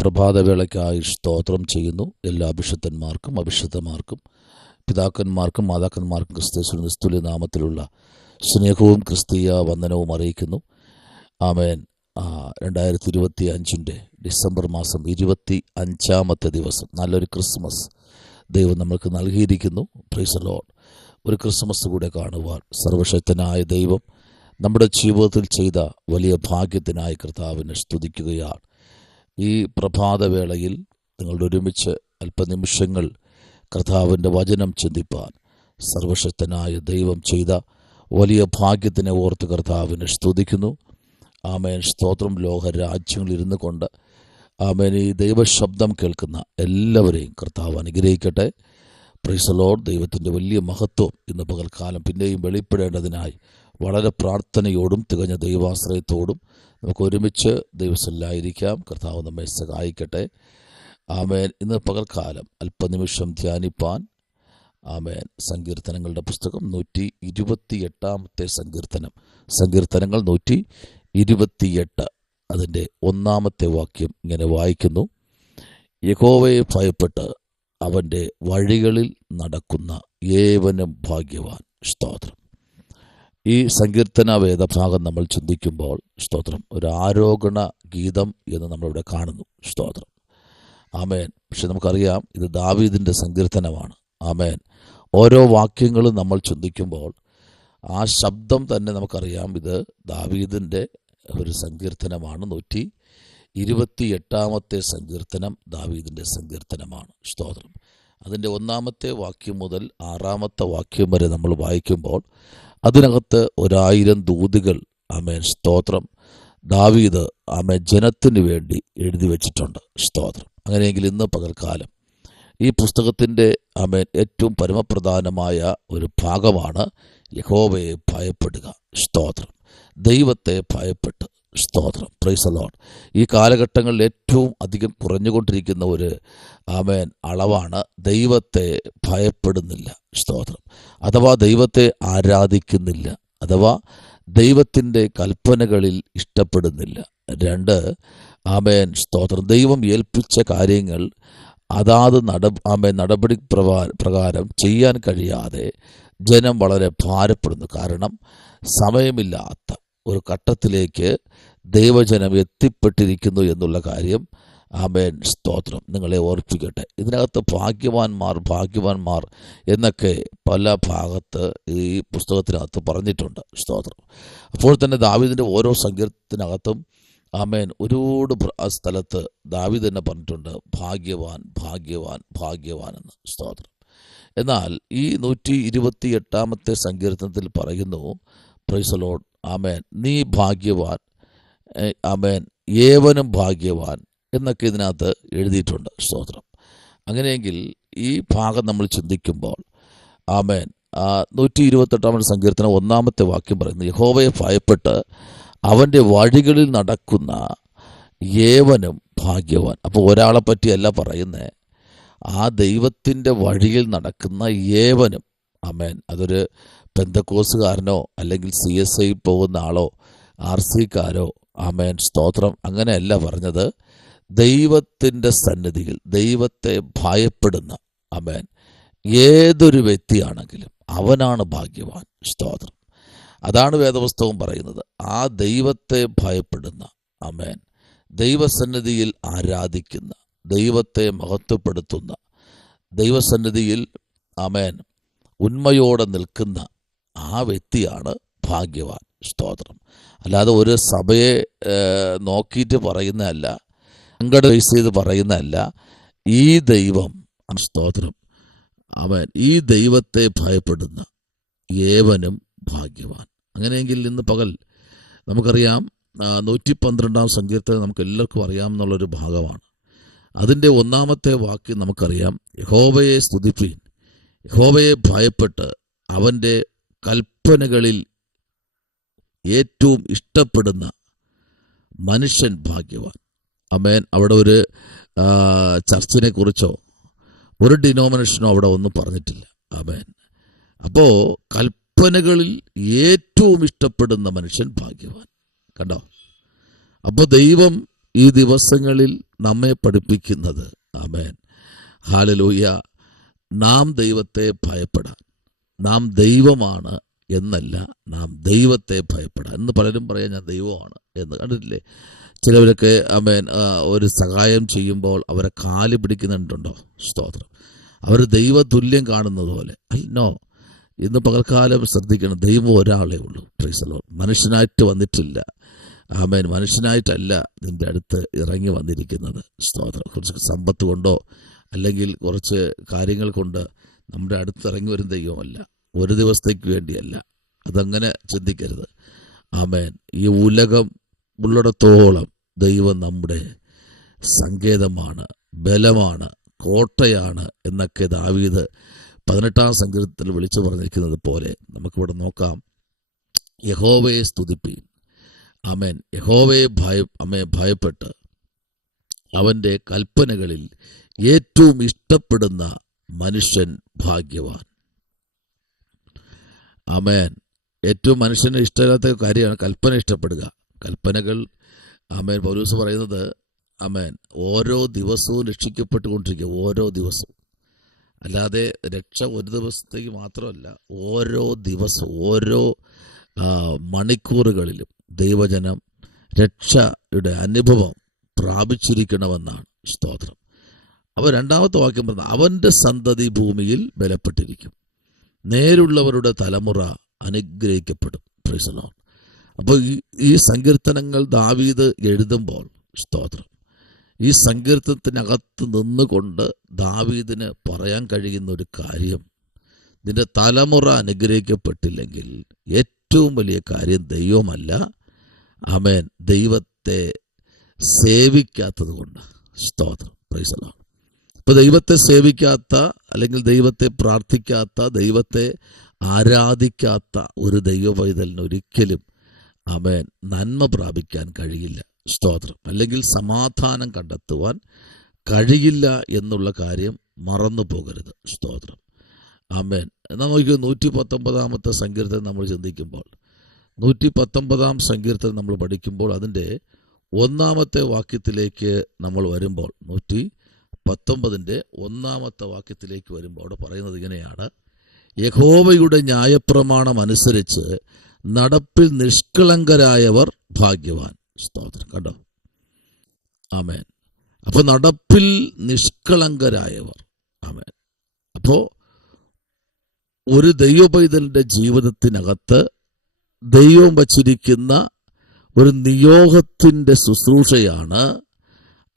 പ്രഭാതവേളയ്ക്കായി സ്തോത്രം ചെയ്യുന്നു. എല്ലാ അഭിഷിക്തന്മാർക്കും അഭിഷിക്തമാർക്കും പിതാക്കന്മാർക്കും മാതാക്കന്മാർക്കും ക്രിസ്തുയേശുവിന്റെ നിസ്തുല്യ നാമത്തിലുള്ള സ്നേഹവും ക്രിസ്തീയ വന്ദനവും അറിയിക്കുന്നു. ആമേൻ. 2025 ഡിസംബർ മാസം 25 ദിവസം നല്ലൊരു ക്രിസ്മസ് ദൈവം നമ്മൾക്ക് നൽകിയിരിക്കുന്നു. Price the Lord. ഒരു ക്രിസ്മസ് കൂടെ കാണുവാൻ സർവശക്തനായ ദൈവം നമ്മുടെ ജീവിതത്തിൽ ചെയ്ത വലിയ ഭാഗ്യത്തിനായി കർത്താവിനെ സ്തുതിക്കുകയാണ്. ഈ പ്രഭാതവേളയിൽ നിങ്ങളുടെ ഒരുമിച്ച് അല്പനിമിഷങ്ങൾ കർത്താവിൻ്റെ വചനം ചിന്തിപ്പാൻ സർവശക്തനായ ദൈവം ചെയ്ത വലിയ ഭാഗ്യത്തിനെ ഓർത്ത് കർത്താവിനെ സ്തുതിക്കുന്നു. ആമേൻ. സ്തോത്രം. ലോകരാജ്യങ്ങളിൽ ഇരുന്നു കൊണ്ട് ആമേൻ ഈ ദൈവശബ്ദം കേൾക്കുന്ന എല്ലാവരെയും കർത്താവ് അനുഗ്രഹിക്കട്ടെ. Price the Lord. ദൈവത്തിൻ്റെ വലിയ മഹത്വം ഇന്ന് പകൽക്കാലം പിന്നെയും വെളിപ്പെടേണ്ടതിനായി വളരെ പ്രാർത്ഥനയോടും തികഞ്ഞ ദൈവാശ്രയത്തോടും നമുക്ക് ഒരുമിച്ച് ദൈവസന്നിധിയിലായിരിക്കാം. കർത്താവ് നമ്മെ സഹായിക്കട്ടെ. ആമേൻ. ഇന്ന് പകൽക്കാലം അല്പനിമിഷം ധ്യാനിപ്പാൻ ആമേൻ സങ്കീർത്തനങ്ങളുടെ പുസ്തകം 128 സങ്കീർത്തനങ്ങൾ 128 അതിൻ്റെ 1 വാക്യം ഇങ്ങനെ വായിക്കുന്നു. യഹോവയെ ഭയപ്പെട്ട് അവൻ്റെ വഴികളിൽ നടക്കുന്ന ഏവനും ഭാഗ്യവാൻ. സ്തോത്രം. ഈ സങ്കീർത്തന വേദഭാഗം നമ്മൾ ചിന്തിക്കുമ്പോൾ സ്തോത്രം ഒരു ആരോഹണ ഗീതം എന്ന് നമ്മളിവിടെ കാണുന്നു. സ്തോത്രം. ആമേൻ. പക്ഷെ നമുക്കറിയാം ഇത് ദാവീദിൻ്റെ സങ്കീർത്തനമാണ്. ആമേൻ. ഓരോ വാക്യങ്ങളും നമ്മൾ ചിന്തിക്കുമ്പോൾ ആ ശബ്ദം തന്നെ നമുക്കറിയാം ഇത് ദാവീദിൻ്റെ ഒരു സങ്കീർത്തനമാണ്. 128 സങ്കീർത്തനം ദാവീദിൻ്റെ സങ്കീർത്തനമാണ്. സ്തോത്രം. അതിൻ്റെ 1 വാക്യം മുതൽ 6 വാക്യം വരെ നമ്മൾ വായിക്കുമ്പോൾ അതിനകത്ത് 1000 ദൂതുകൾ ആമേൻ സ്തോത്രം ദാവീദ് ആമേൻ ജനത്തിന് വേണ്ടി എഴുതി വച്ചിട്ടുണ്ട്. സ്തോത്രം. അങ്ങനെയെങ്കിൽ ഇന്ന് പകൽക്കാലം ഈ പുസ്തകത്തിൻ്റെ ആമേൻ ഏറ്റവും പരമപ്രധാനമായ ഒരു ഭാഗമാണ് യഹോവയെ ഭയപ്പെടുക. സ്തോത്രം. ദൈവത്തെ ഭയപ്പെട്ട്. സ്തോത്രം. Price the Lord. ഈ കാലഘട്ടങ്ങളിൽ ഏറ്റവും അധികം കുറഞ്ഞുകൊണ്ടിരിക്കുന്ന ഒരു ആമേൻ അളവാണ് ദൈവത്തെ ഭയപ്പെടുന്നില്ല. സ്തോത്രം. അഥവാ ദൈവത്തെ ആരാധിക്കുന്നില്ല, അഥവാ ദൈവത്തിൻ്റെ കൽപ്പനകളിൽ ഇഷ്ടപ്പെടുന്നില്ല. 2 ആമേൻ സ്തോത്രം ദൈവം ഏൽപ്പിച്ച കാര്യങ്ങൾ അതാത് നടപടി പ്രകാരം ചെയ്യാൻ കഴിയാതെ ജനം വളരെ ഭാരപ്പെടുന്നു. കാരണം സമയമില്ലാത്ത ഒരു ഘട്ടത്തിലേക്ക് ദൈവജനം എത്തിപ്പെട്ടിരിക്കുന്നു എന്നുള്ള കാര്യം ആമേൻ സ്തോത്രം നിങ്ങളെ ഓർപ്പിക്കട്ടെ. ഇതിനകത്ത് ഭാഗ്യവാന്മാർ എന്നൊക്കെ പല ഭാഗത്ത് ഈ പുസ്തകത്തിനകത്ത് പറഞ്ഞിട്ടുണ്ട്. സ്തോത്രം. അപ്പോൾ തന്നെ ദാവീദിൻ്റെ ഓരോ സങ്കീർത്തനത്തിനകത്തും ആമേൻ ഒരുപാട് സ്ഥലത്ത് ദാവീദ് തന്നെ പറഞ്ഞിട്ടുണ്ട് ഭാഗ്യവാൻ എന്ന്. സ്തോത്രം. എന്നാൽ ഈ 128 സങ്കീർത്തനത്തിൽ പറയുന്നു പ്രൈസ് ദി ലോർഡ്. ആമേൻ. നീ ഭാഗ്യവാൻ. ആമേൻ. ഏവനും ഭാഗ്യവാൻ എന്നൊക്കെ ഇതിനകത്ത് എഴുതിയിട്ടുണ്ട്. സ്തോത്രം. അങ്ങനെയെങ്കിൽ ഈ ഭാഗം നമ്മൾ ചിന്തിക്കുമ്പോൾ ആമേൻ 128 സങ്കീർത്തനം 1 വാക്യം പറയുന്നു യഹോവയെ ഭയപ്പെട്ട് അവൻ്റെ വഴികളിൽ നടക്കുന്ന ഏവനും ഭാഗ്യവാൻ. അപ്പോൾ ഒരാളെ പറ്റിയല്ല പറയുന്നത്, ആ ദൈവത്തിൻ്റെ വഴിയിൽ നടക്കുന്ന ഏവനും. ആമേൻ. അതൊരു പെന്തക്കോസുകാരനോ അല്ലെങ്കിൽ CSI പോകുന്ന ആളോ RC-കാരോ ആമേൻ സ്തോത്രം അങ്ങനെയല്ല പറഞ്ഞത്. ദൈവത്തിൻ്റെ സന്നിധിയിൽ ദൈവത്തെ ഭയപ്പെടുന്ന ആമേൻ ഏതൊരു വ്യക്തിയാണെങ്കിലും അവനാണ് ഭാഗ്യവാൻ. സ്തോത്രം. അതാണ് വേദപുസ്തകം പറയുന്നത്. ആ ദൈവത്തെ ഭയപ്പെടുന്ന ആമേൻ ദൈവസന്നിധിയിൽ ആരാധിക്കുന്ന, ദൈവത്തെ മഹത്വപ്പെടുത്തുന്ന, ദൈവസന്നിധിയിൽ ആമേൻ ഉന്മയോടെ നിൽക്കുന്ന ആ വ്യക്തിയാണ് ഭാഗ്യവാൻ. സ്തോത്രം. അല്ലാതെ ഒരു സഭയെ നോക്കിയിട്ട് പറയുന്നതല്ല, ബേസ് ചെയ്ത് പറയുന്നതല്ല. ഈ ദൈവം സ്തോത്രം ആമേൻ ഈ ദൈവത്തെ ഭയപ്പെടുന്ന ഏവനും ഭാഗ്യവാൻ. അങ്ങനെയെങ്കിൽ ഇന്ന് പകൽ നമുക്കറിയാം 112 സങ്കീർത്തനം നമുക്ക് എല്ലാവർക്കും അറിയാമെന്നുള്ളൊരു ഭാഗമാണ്. അതിൻ്റെ 1 വാക്യം നമുക്കറിയാം യഹോവയെ സ്തുതിപ്പീൻ, യഹോവയെ ഭയപ്പെട്ട് അവൻ്റെ കൽപ്പനകളിൽ ഏറ്റവും ഇഷ്ടപ്പെടുന്ന മനുഷ്യൻ ഭാഗ്യവാൻ. ആമേൻ. അവിടെ ഒരു ചർച്ചിനെ കുറിച്ചോ ഒരു ഡിനോമിനേഷനോ അവിടെ ഒന്നും പറഞ്ഞിട്ടില്ല. ആമേൻ. അപ്പോൾ കൽപ്പനകളിൽ ഏറ്റവും ഇഷ്ടപ്പെടുന്ന മനുഷ്യൻ ഭാഗ്യവാൻ. കണ്ടോ? അപ്പോൾ ദൈവം ഈ ദിവസങ്ങളിൽ നമ്മെ പഠിപ്പിക്കുന്നത്, ആമേൻ, ഹല്ലേലൂയ, നാം ദൈവത്തെ ഭയപ്പെടാൻ. നാം ദൈവമാണ് എന്നല്ല, നാം ദൈവത്തെ ഭയപ്പെടാൻ. എന്ന് പലരും പറയാം ഞാൻ ദൈവമാണ് എന്ന്. കണ്ടിട്ടില്ലേ? ചിലവരൊക്കെ ആമേൻ ഒരു സഹായം ചെയ്യുമ്പോൾ അവരെ കാല് പിടിക്കുന്നുണ്ടോ? സ്തോത്രം. അവർ ദൈവതുല്യം കാണുന്നത് പോലെ നോ. ഇന്ന് പകൽക്കാലം ശ്രദ്ധിക്കണം, ദൈവം ഒരാളേ ഉള്ളൂ. Price the Lord. മനുഷ്യനായിട്ട് വന്നിട്ടില്ല. ആമേൻ. മനുഷ്യനായിട്ടല്ല നിന്റെ അടുത്ത് ഇറങ്ങി വന്നിരിക്കുന്നത്. സ്തോത്രം. കുറച്ച് സമ്പത്ത് കൊണ്ടോ അല്ലെങ്കിൽ കുറച്ച് കാര്യങ്ങൾ കൊണ്ട് നമ്മുടെ അടുത്ത് ഇറങ്ങി വരും ദൈവമല്ല. ഒരു ദിവസത്തേക്ക് വേണ്ടിയല്ല. അതങ്ങനെ ചിന്തിക്കരുത്. ആമേൻ. ഈ ഉലകം ഉള്ളിടത്തോളം ദൈവം നമ്മുടെ സങ്കേതമാണ്, ബലമാണ്, കോട്ടയാണ് എന്നൊക്കെ ദാവീദ് 18-ാം സങ്കീർത്തനത്തിൽ വിളിച്ചു പറഞ്ഞിരിക്കുന്നത് പോലെ നമുക്കിവിടെ നോക്കാം. യഹോവയെ സ്തുതിപ്പീൻ. ആമേൻ. യഹോവയെ ഭയപ്പെട്ട് അവൻ്റെ കൽപ്പനകളിൽ ഏറ്റവും ഇഷ്ടപ്പെടുന്ന മനുഷ്യൻ ഭാഗ്യവാൻ. ആമേൻ. ഏറ്റവും മനുഷ്യന് ഇഷ്ടമില്ലാത്ത കാര്യമാണ് കൽപ്പന ഇഷ്ടപ്പെടുക. കൽപ്പനകൾ, ആമേൻ, പൗലോസ് പറയുന്നത്, ആമേൻ, ഓരോ ദിവസവും രക്ഷിക്കപ്പെട്ടുകൊണ്ടിരിക്കുക. ഓരോ ദിവസവും. അല്ലാതെ രക്ഷ ഒരു ദിവസത്തേക്ക് മാത്രമല്ല, ഓരോ ദിവസവും ഓരോ മണിക്കൂറുകളിലും ദൈവജനം രക്ഷയുടെ അനുഭവം പ്രാപിച്ചിരിക്കണമെന്നാണ്. സ്തോത്രം. അപ്പോൾ 2-ാമത്തെ വാക്യം പറഞ്ഞ അവൻ്റെ സന്തതി ഭൂമിയിൽ ബലപ്പെട്ടിരിക്കും, നേരുള്ളവരുടെ തലമുറ അനുഗ്രഹിക്കപ്പെടും. Praise the Lord. അപ്പോൾ ഈ സങ്കീർത്തനങ്ങൾ ദാവീദ് എഴുതുമ്പോൾ, സ്തോത്രം, ഈ സങ്കീർത്തനത്തിനകത്ത് നിന്നുകൊണ്ട് ദാവീദിന് പറയാൻ കഴിയുന്ന ഒരു കാര്യം, നിന്റെ തലമുറ അനുഗ്രഹിക്കപ്പെട്ടില്ലെങ്കിൽ ഏറ്റവും വലിയ കാര്യം ദൈവമല്ല, ആമേൻ, ദൈവത്തെ സേവിക്കാത്തത് കൊണ്ട്. സ്തോത്രം. Price the Lord. ഇപ്പോൾ ദൈവത്തെ സേവിക്കാത്ത അല്ലെങ്കിൽ ദൈവത്തെ പ്രാർത്ഥിക്കാത്ത, ദൈവത്തെ ആരാധിക്കാത്ത ഒരു ദൈവ പൈതലിന് ഒരിക്കലും, ആമേൻ, നന്മ പ്രാപിക്കാൻ കഴിയില്ല. സ്തോത്രം. അല്ലെങ്കിൽ സമാധാനം കണ്ടെത്തുവാൻ കഴിയില്ല എന്നുള്ള കാര്യം മറന്നു പോകരുത്. സ്തോത്രം. ആമേൻ. നമുക്ക് 119-ാമത്തെ സങ്കീർത്തനം നമ്മൾ ചിന്തിക്കുമ്പോൾ, 119-ാം സങ്കീർത്തനം നമ്മൾ പഠിക്കുമ്പോൾ അതിൻ്റെ 1-ാമത്തെ വാക്യത്തിലേക്ക് നമ്മൾ വരുമ്പോൾ, 119-ന്റെ 1-ാമത്തെ വാക്യത്തിലേക്ക് വരുമ്പോൾ അവിടെ പറയുന്നത് ഇങ്ങനെയാണ്: യഹോവയുടെ ന്യായപ്രമാണം അനുസരിച്ച് നടപ്പിൽ നിഷ്കളങ്കരായവർ ഭാഗ്യവാൻ. സ്തോത്രം. കണ്ടോ? ആമേൻ. അപ്പോൾ നടപ്പിൽ നിഷ്കളങ്കരായവർ. ആമേൻ. അപ്പോൾ ഒരു ദൈവപൈതലിൻ്റെ ജീവിതത്തിനകത്ത് ദൈവം വച്ചിരിക്കുന്ന ഒരു നിയോഗത്തിൻ്റെ ശുശ്രൂഷയാണ്,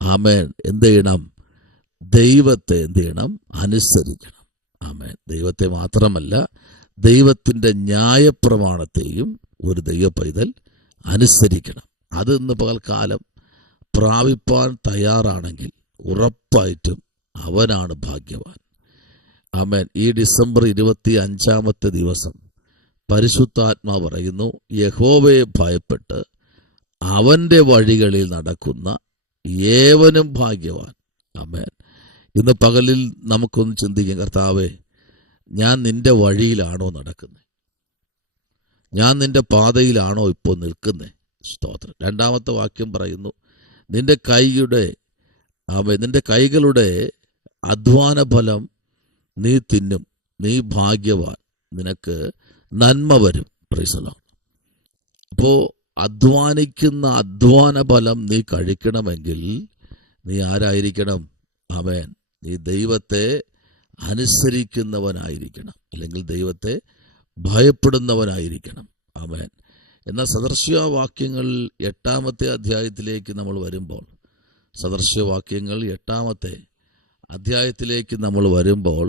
ആമേൻ, എന്ത് ചെയ്യണം? ദൈവത്തെ എന്ത് ചെയ്യണം? അനുസരിക്കണം. ആമേൻ. ദൈവത്തെ മാത്രമല്ല, ദൈവത്തിൻ്റെ ന്യായപ്രമാണത്തെയും ഒരു ദൈവ പൈതൽ അനുസരിക്കണം. അത് ഇന്ന് പകൽക്കാലം പ്രാപിപ്പാൻ തയ്യാറാണെങ്കിൽ ഉറപ്പായിട്ടും അവനാണ് ഭാഗ്യവാൻ. ആമേൻ. ഈ ഡിസംബർ 25-ാമത്തെ ദിവസം പരിശുദ്ധാത്മാവ് പറയുന്നു, യഹോവയെ ഭയപ്പെട്ട് അവൻ്റെ വഴികളിൽ നടക്കുന്ന ഏവനും ഭാഗ്യവാൻ. ആമേൻ. ഇന്ന് പകലിൽ നമുക്കൊന്ന് ചിന്തിക്കാം, കർത്താവേ, ഞാൻ നിന്റെ വഴിയിലാണോ നടക്കുന്നത്? ഞാൻ നിന്റെ പാതയിലാണോ ഇപ്പോൾ നിൽക്കുന്നത്? സ്തോത്രം. 2-ാമത്തെ വാക്യം പറയുന്നു, നിന്റെ കൈകളുടെ അധ്വാന ഫലം നീ തിന്നും, നീ ഭാഗ്യവാൻ, നിനക്ക് നന്മ വരും. Price the Lord. അപ്പോൾ അധ്വാനിക്കുന്ന അധ്വാന ഫലം നീ കഴിക്കണമെങ്കിൽ നീ ആരായിരിക്കണം? ആമേൻ. നീ ദൈവത്തെ അനുസരിക്കുന്നവനായിരിക്കണം, അല്ലെങ്കിൽ ദൈവത്തെ ഭയപ്പെടുന്നവനായിരിക്കണം. ആമേൻ. എന്നാൽ സദൃശ്യവാക്യങ്ങൾ 8-ാമത്തെ അധ്യായത്തിലേക്ക് നമ്മൾ വരുമ്പോൾ, സദൃശ്യവാക്യങ്ങൾ 8-ാമത്തെ അധ്യായത്തിലേക്ക് നമ്മൾ വരുമ്പോൾ,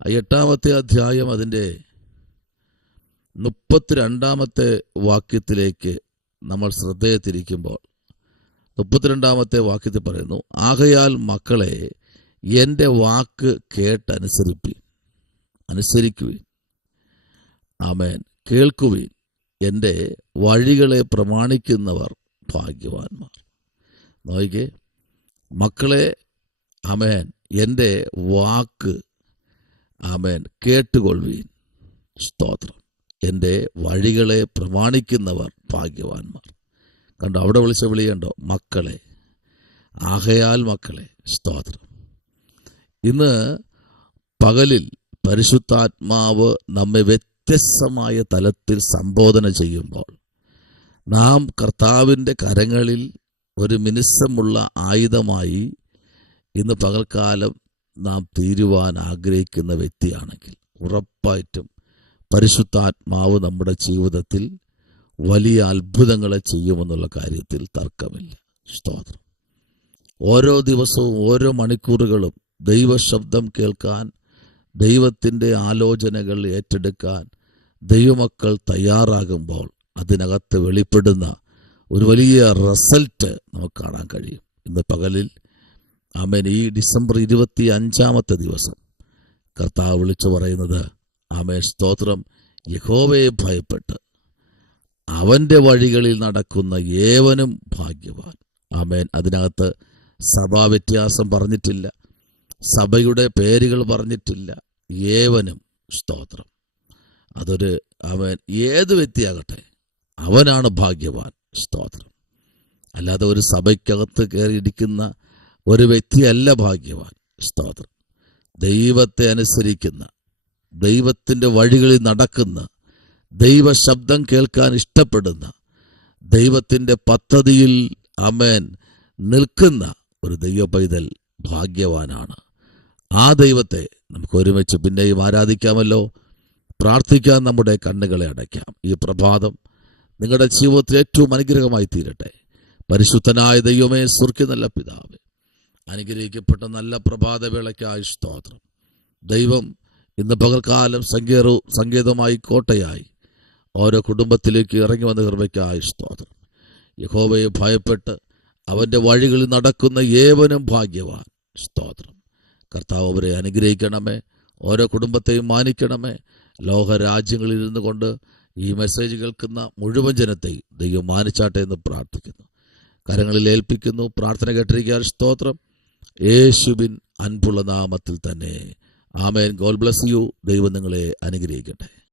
8-ാമത്തെ അധ്യായം അതിൻ്റെ 32-ാമത്തെ വാക്യത്തിലേക്ക് നമ്മൾ ശ്രദ്ധയെ തിരിക്കുമ്പോൾ, 32-ാമത്തെ വാക്യത്തിൽ പറയുന്നു, ആകയാൽ മക്കളെ എൻ്റെ വാക്ക് അനുസരിക്കുവിൻ. ആമേൻ. കേൾക്കുവിൻ. എൻ്റെ വഴികളെ പ്രമാണിക്കുന്നവർ ഭാഗ്യവാന്മാർ. നോക്കിക്കേ മക്കളെ, ആമേൻ, എൻ്റെ വാക്ക്, ആമേൻ, കേട്ടുകൊള്ളുവീൻ. സ്തോത്രം. എൻ്റെ വഴികളെ പ്രമാണിക്കുന്നവർ ഭാഗ്യവാന്മാർ. കണ്ടോ? അവിടെ വിളിച്ച വിളി കണ്ടോ? മക്കളെ. ആകയാൽ മക്കളെ സ്തോത്രം, ഇന്ന് പകലിൽ പരിശുദ്ധാത്മാവ് നമ്മെ വ്യത്യസ്തമായ തലത്തിൽ സംബോധന ചെയ്യുമ്പോൾ നാം കർത്താവിൻ്റെ കരങ്ങളിൽ ഒരു മിനുസമുള്ള ആയുധമായി ഇന്ന് പകൽക്കാലം നാം തീരുവാൻ ആഗ്രഹിക്കുന്ന വ്യക്തിയാണെങ്കിൽ ഉറപ്പായിട്ടും പരിശുദ്ധാത്മാവ് നമ്മുടെ ജീവിതത്തിൽ വലിയ അത്ഭുതങ്ങളെ ചെയ്യുമെന്നുള്ള കാര്യത്തിൽ തർക്കമില്ല. സ്തോത്രം. ഓരോ ദിവസവും ഓരോ മണിക്കൂറുകളും ദൈവശബ്ദം കേൾക്കാൻ, ദൈവത്തിൻ്റെ ആലോചനകൾ ഏറ്റെടുക്കാൻ ദൈവമക്കൾ തയ്യാറാകുമ്പോൾ അതിനകത്ത് വെളിപ്പെടുന്ന ഒരു വലിയ റിസൾട്ട് നമുക്ക് കാണാൻ കഴിയും. ഇന്ന് പകലിൽ ആമേൻ, ഈ ഡിസംബർ 25 ദിവസം കർത്താവ് വിളിച്ചു പറയുന്നത്, ആമേൻ സ്തോത്രം, യഹോവയെ ഭയപ്പെട്ട് അവൻ്റെ വഴികളിൽ നടക്കുന്ന ഏവനും ഭാഗ്യവാൻ. ആമേൻ. അതിനകത്ത് സഭാ വ്യത്യാസം പറഞ്ഞിട്ടില്ല, സഭയുടെ പേരുകൾ പറഞ്ഞിട്ടില്ല. ഏവനും സ്തോത്രം. അതൊരു അവൻ ഏത് വ്യക്തിയാകട്ടെ അവനാണ് ഭാഗ്യവാൻ. സ്തോത്രം. അല്ലാതെ ഒരു സഭയ്ക്കകത്ത് കയറിയിരിക്കുന്ന ഒരു വ്യക്തിയല്ല ഭാഗ്യവാൻ. സ്തോത്രം. ദൈവത്തെ അനുസരിക്കുന്ന, ദൈവത്തിൻ്റെ വഴികളിൽ നടക്കുന്ന, ദൈവശബ്ദം കേൾക്കാൻ ഇഷ്ടപ്പെടുന്ന, ദൈവത്തിൻ്റെ പദ്ധതിയിൽ ആമേൻ നിൽക്കുന്ന ഒരു ദൈവ പൈതൽ ഭാഗ്യവാനാണ്. ആ ദൈവത്തെ നമുക്ക് ഒരുമിച്ച് പിന്നെയും ആരാധിക്കാമല്ലോ. പ്രാർത്ഥിക്കാൻ നമ്മുടെ കണ്ണുകളെ അടയ്ക്കാം. ഈ പ്രഭാതം നിങ്ങളുടെ ജീവിതത്തിൽ ഏറ്റവും അനുഗ്രഹമായി തീരട്ടെ. പരിശുദ്ധനായ ദൈവമേ, സ്വർഗ്ഗ നല്ല പിതാവേ, അനുഗ്രഹിക്കപ്പെട്ട നല്ല പ്രഭാതവേളയ്ക്കായി സ്തോത്രം. ദൈവം ഇന്ന് പകൽക്കാലം സങ്കേതമായി കോട്ടയായി ഓരോ കുടുംബത്തിലേക്ക് ഇറങ്ങി വന്ന കൃപയ്ക്കായി സ്തോത്രം. യഹോവയെ ഭയപ്പെട്ട് അവൻ്റെ വഴികളിൽ നടക്കുന്ന ഏവനും ഭാഗ്യവാൻ. സ്തോത്രം. കർത്താവ് അവരെ അനുഗ്രഹിക്കണമേ, ഓരോ കുടുംബത്തെയും മാനിക്കണമേ. ലോകരാജ്യങ്ങളിൽ ഇരുന്നു കൊണ്ട് ഈ മെസ്സേജ് കേൾക്കുന്ന മുഴുവൻ ജനത്തെയും ദൈവം മാനിച്ചാട്ടെ എന്ന് പ്രാർത്ഥിക്കുന്നു. കരങ്ങളിൽ ഏൽപ്പിക്കുന്നു. പ്രാർത്ഥന കേട്ടിരിക്കാൻ സ്തോത്രം. യേശുവിൻ അൻപുള്ള നാമത്തിൽ തന്നെ ആമേൻ. God bless you. ദൈവം നിങ്ങളെ അനുഗ്രഹിക്കട്ടെ.